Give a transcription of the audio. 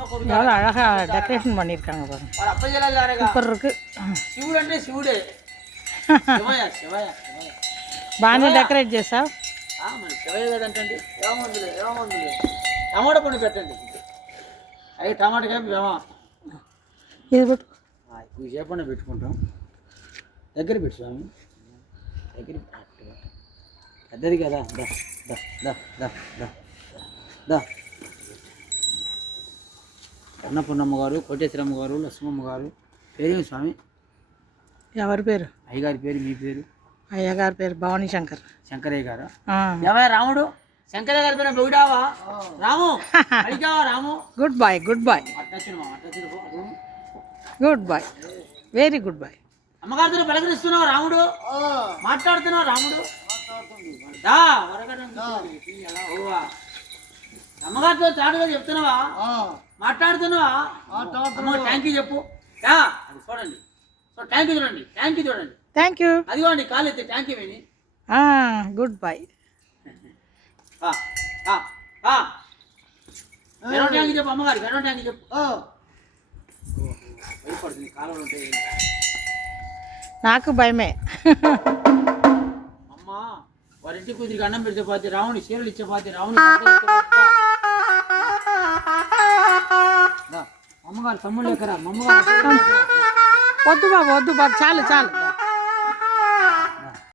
எவ்வளோ அழகாக டெக்கரேஷன் பண்ணியிருக்காங்க பாருங்க, சூப்பர் இருக்கு. బాగానే డెకరేట్ చేసావు. శివయ్య కదంటండి, టమాటా పండు పెట్టండి. అవి టమాటాకాయ వేమా ఇది పెట్టు, చేపండి పెట్టుకుంటాం. దగ్గర పెట్టు స్వామి, దగ్గర పెద్దది కదా. దా దా దా దా దా దా అన్నపూర్ణమ్మ గారు, కోటేశ్వరమ్మ గారు, లక్ష్మమ్మ గారు. పేరేమి స్వామి? ఎవరి పేరు? అయ్యగారి పేరు. మీ పేరు? అయ్యగారి పేరు భవానీ శంకర్. శంకరయ్య గారు. ఏమయ్య రాముడు, శంకరయ్య గారి పేరు బొగిడావా? రాము అడిగావా? Ramu good boy, good boy, good boy, very good boy. అమ్మగారితో పలకరిస్తున్నావు రాముడు, మాట్లాడుతున్నావు రాముడు. అమ్మగారితో చాటుగా చెప్తున్నావా? మాట్లాడుతున్నావా? థ్యాంక్ యూ చెప్పు. చూడండి, థ్యాంక్ యూ చూడండి, థ్యాంక్ యూ చూడండి, థ్యాంక్ యూ. అదిగోండి కాలు ఎత్తి థ్యాంక్ యూ విని. Good boy. థ్యాంక్ యూ చెప్పు అమ్మగారికి, థ్యాంక్ యూ చెప్పు. భయపడుతుంది, కాలంలో ఉంటాయి. నాకు భయమే. అమ్మ వారింటి కూతురికి అన్నం పెడితే పోతే, రావుని చీరలు ఇచ్చే పోతే, రావుని అమ్మగారు తమ్ముళ్ళు ఎక్కరా? వద్దు బాబు, వద్దు బాబు, చాలు చాలు.